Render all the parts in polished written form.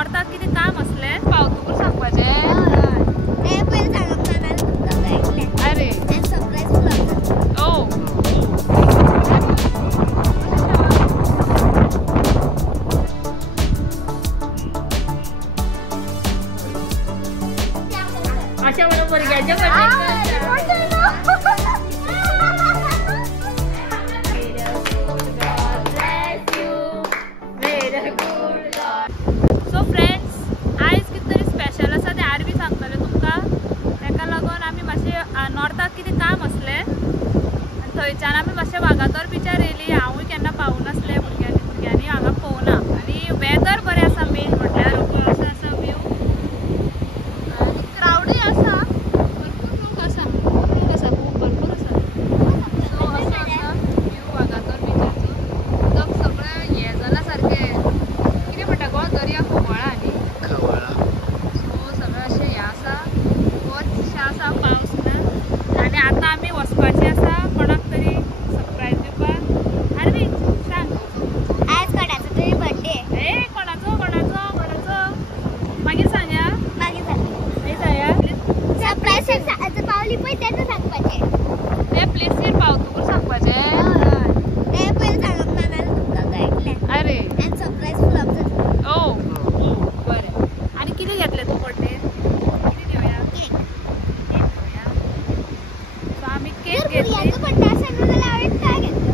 नॉर्थात किती काम असले पावतुकूर सांगपाचे अरे ओ अशा बरोबर सो फ्रेंड्स आयज कितें स्पेशल आसा ते आरवी सांगतले तुमकां ताका लागून आमी मातशें नॉर्थाक कितें काम आसलें आनी थंयच्यान आमी मातशें वागातोर बिचार येयली हांवूय केन्ना पावूं नासलें भुरग्यांनी हांगा पळोवना आनी वेदर बरें आसा मेन म्हटल्यार अशें आसा व्यू आनी क्रावडूय आसा भरपूर लोक आसा खूब भरपूर आसा सो असो आसा व्यू वागातोर बिचारचो उदक सगळें हें जालां सारकें कितें म्हणटा गो दर्या खवळ्ळा न्ही सो सगळें अशें हें आसा वचशें आसा पावस ना आनी आतां आमी वचपाचें आसा कोणाक तरी सरप्रायज दिवपाक आरवी सांग आज कोणाचो तरी बर्थडे ए कोणाचो मागीर सांगया मागीर नाही सांगया सरप्राईज पावली पळय तेन्ना सांगपाचें ते प्लेसीर पावतकूर सांगपाचें ते पयलीं सांगप ना जाल्यार तुमकां कळटलें अरे आनी सरप्राईज फ्लॉप जातलो ओ बरें आनी कितें घेतलें तूं बर्थडे कितें घेवया केक घेवया सो आमी केक घेतली भुरग्याचो बर्थडे आसा न्हू जाल्यार हांवें काय घेतलो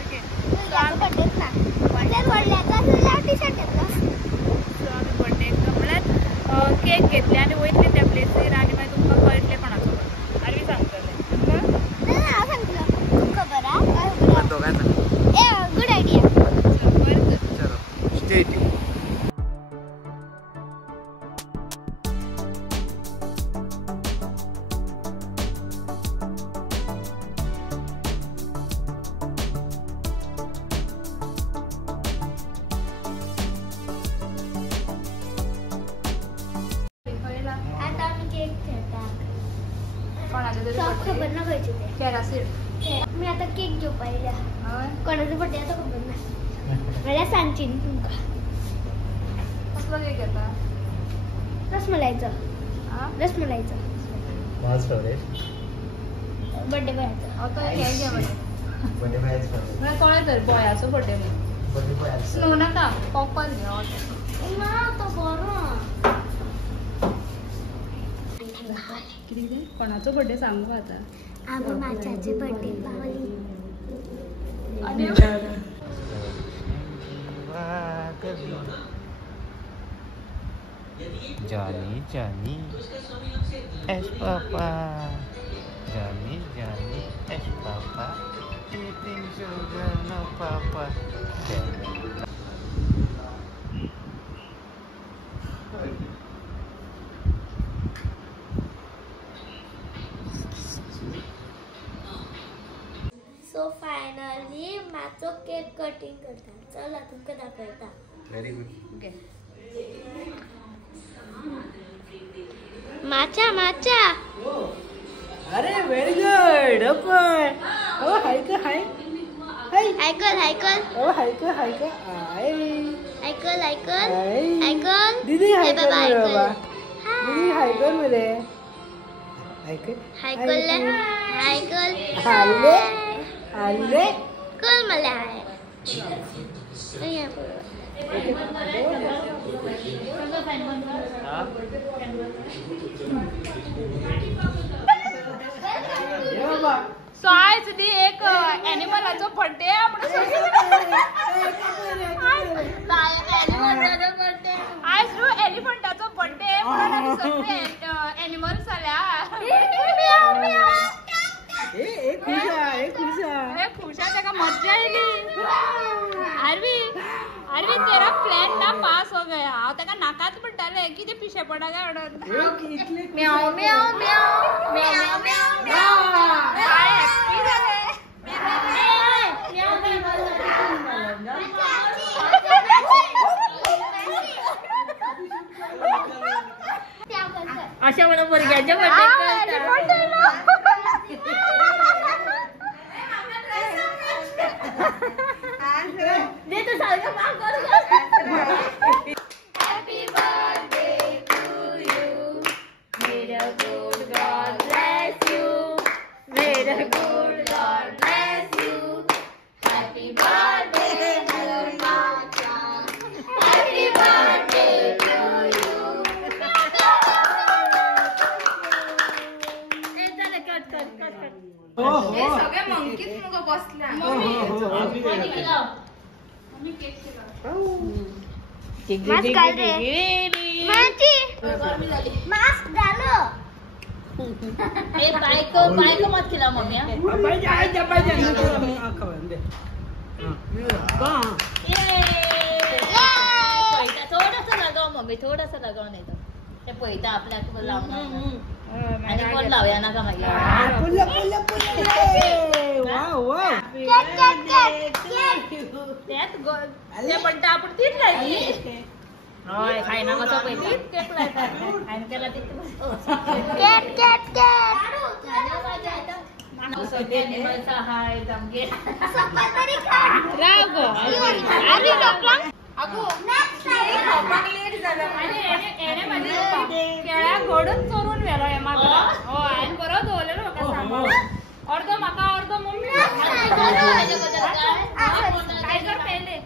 ओके भुरग्याचो बर्थडेच ना जर व्हडल्याचो आसा जाल्यार हांव टी शर्ट घेतलो सो आमी बर्थडे म्हळ्यार केक घेतले आनी वयतले त्या प्लेसीर आनी मागीर तुमकां कळटलें कोणाचो आरवी सांगतलें तुमकां ना हांव सांगतलो खबर आहा ए गुड आयडिया बरें तर Stay tuned. आता आम्ही केक घेतात कोणाचो तरी खबर ना खंयचे ते कॅरासीड मी आता केक घेवपा येयल्या हय कोणाचो बर्थडे आसा खबर ना म्हळ्यार सांगची न्ही तुमकां कसलो केक घेता रसमलाईचो आं रसमलाईचो Miles favorite. बर्थडे बॉयाचो आता हे घे बरें Body miles favorite. मला कळ्ळें तर बॉयाचो बर्थडे म्हणून Body miles. स्नो नाका पॉपकॉर्न घे हॉट ना तो बरो कितें कितें कोणाचो बर्थडे सांग गो आतां आमी माचाचे बर्थडे पावली आनी Johnny, Johnny, es papa. Johnny, Johnny, es papa. Eating sugar, no papa. So finally macho cake cutting करता चला तुमकां दाखयता Very good. घे माचा माचा अरे व्हेरी गुड ओपन ओ हाय का हाय हाय आयकल आयकल ओ हाय का हाय आयकल आयकल हाय आयकल दीदी हाय कर बाबा मेरे आयकल बाबा दीदी हाय कर मेरे हाय कर आयकल आयकल हाले हाले कल मला हाय ये बाबा सो आयज न्ही एक एनिमलाचो बर्थडे म्हणून आयज न्हू एलिफंटाचो बर्थडे म्हणून आमी सगळे एनिमल्स जाल्या ए खुशा तेका मज्जा येयली आरवी आरवी तेरा फ्लॅट ना पास हो गया हांव तेका नाकाच म्हणटाले कितें पिशे पडा काय म्हणून म्याव म्याव म्याव म्याव म्याव म्याव काय हॅपी जाले अशा म्हणून भुरग्यांचे बर्थडे दे तो सारखं काम कर Very good. God bless you. Happy birthday, dear Macha. Happy birthday to you. हे सगळे मंकीत मग बसल्या. मम्मी केक मास्क घाल रे. मास्क घालो. बायको मत खिला मम्मी. थोडासा लगाव मम्मी, थोडासा लगाव नाही तर ते पैता आपल्या लावणार आणि कोण लावूया नका मागे. त्यात ते पण आपण तीच लायची. होय खाय ना कसं पैसे केक लायतात आणि त्याला ते केळ्या घडून चोरून गेलो आणि परत दवरलेलो अर्ध म्हाका अर्ध मम्मी. टायगर पहिले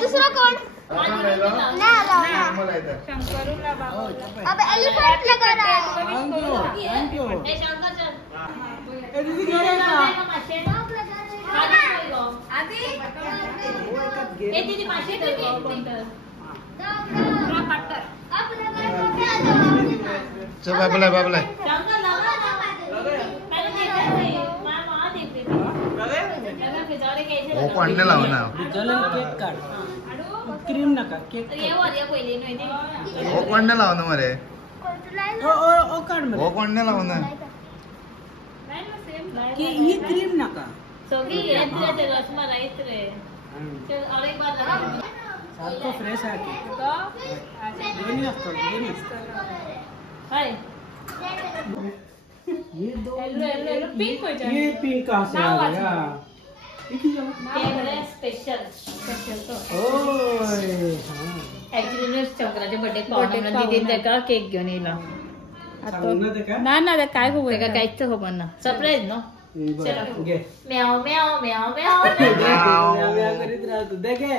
दुसरा कोण शंकरूला बाबा. अब एलिफंट लगा चल बाबला बाबला हो कोणने लाव ना केक काढ. क्रीम नका केक हो कोणने लाव ना मरे. ओ काढ हो कोणने लाव ना की ही क्रीम नका. सारखं फ्रेश आहे केक. दोन्ही असतात दोन्ही. ये दो ये पिंक कहाँ से आ गया? स्पेशल ओय ऍक्च्युली शंकराचे बर्थडे पाहुण्यांना दिदीन त्याका केक घेऊन येला. ना ना ते काय खबर त्याका काहीच खबर ना. सरप्राईज ना. घे. म्याव म्याव म्याव म्याव करीत राहतो. दे घे.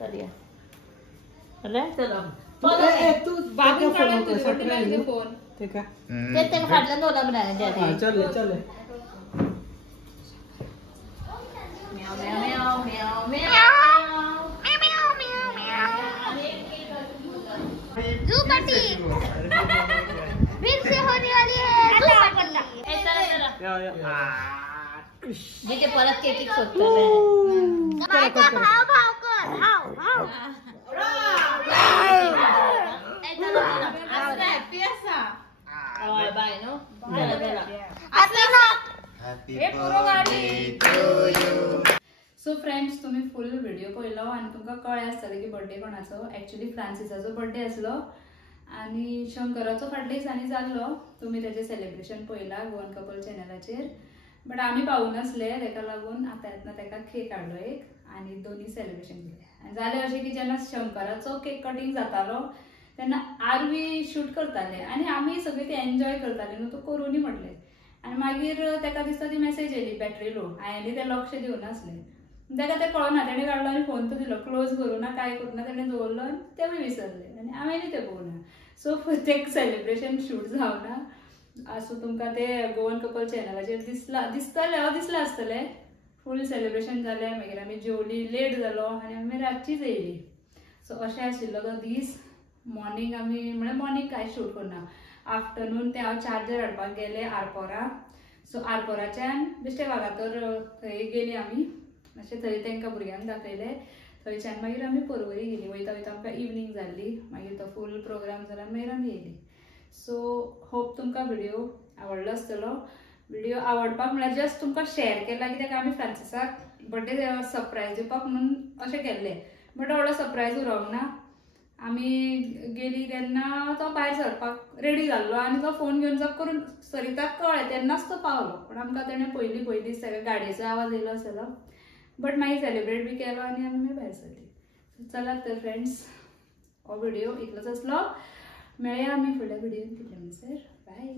करूया. चला चला तू बाबू फोन काढून सरप्राईज फोन ते का ते त्याला फाटलं दोला म्हणाले. चल चल म्याव म्याव म्याव म्याव जू पार्टी फिर से होने वाली है. जू पार्टी. जिथे परत केक शोधतात. माझा भाव भाव कर. भाव भाव. Bye no. सो फ्रेंड्स तुम्ही फुल व्हिडिओ पळयलो आनी तुमकां कळ्ळें आसतलें की बर्थडे कोणाचो. एक्चुअली फ्रांसिसाचो बर्थडे आसलो आनी शंकराचो फाटल्या दिसांनी जाल्लो. तुमी तेजें सेलिब्रेशन पळयलां गोवन कपल चॅनलाचेर. बट आमी पावूनासले तेका लागून आतां येतना तेका केक हाडलो एक आनी दोनी सेलिब्रेशन केलें. आनी जालें अशें की जेन्ना शंकराचो केक कटींग जातालो तेन्ना आरवी शूट करताले आनी आमी सगळीं ती एन्जॉय करताली न्हू. तो करुनी म्हटलें आनी मागीर तेका दिसता ती मेसेज येयली बॅटरी लो. हांवें तें लक्ष दिवनासलें. तेका तें कळना. तेणें काडलो आनी फोन तो दिलो क्लोज करूं ना काय करूं ना. तेणें दवरलो आनी तेवूय विसरलें आनी हांवेंय तें पळोवना. सो तें सेलिब्रेशन शूट जावना. सो तुमकां तें गोवन कपल चॅनलाचेर दिसलां आसतलें. फूल सेलिब्रेशन जालें मागीर आमी जेवली. लेट जालो आनी आमी रातचीच येयली. सो अशें आशिल्लो तो दीस. मॉर्निंग आमी म्हळ्यार मॉर्निंग कांय शूट करना. आफ्टरनून ते हांव चार्जर हाडपाक गेलें आरपोरा. सो आरपोराच्यान बेश्टे वागातोर थंय गेली आमी. अशें थंय तांकां भुरग्यांक दाखयलें. थंयच्यान मागीर आमी पर्वरी गेली. वयता वयता आमकां इवनिंग जाल्ली. मागीर तो फूल प्रोग्राम जाला मागीर आमी येयली. सो होप तुमकां व्हिडिओ आवडलो आसतलो. व्हिडिओ आवडपाक म्हळ्यार जस्ट तुमकां शेअर केला कित्याक आमी फ्रांसिसाक बर्थडे सरप्रायज दिवपाक म्हणून अशें केल्लें. बट व्हडलो सरप्रायज उरोंक ना. आमी गेली तेन्ना तो भायर सरपाक रेडी जाल्लो आनी तो फोन घेवन जप करून सरिताक कळ्ळें तेन्नाच तो पावलो. पण आमकां तेणें पयलीं सगळ्या गाडयेचो आवाज येयलो आसलो. बट मागीर सेलिब्रेट बी केलो आनी आमी मागीर भायर सरली. चलात तर फ्रेंड्स, हो व्हिडिओ इतलोच आसलो. मेळया आमी फुडल्या व्हिडिओन. तितले म्हणसर बाय.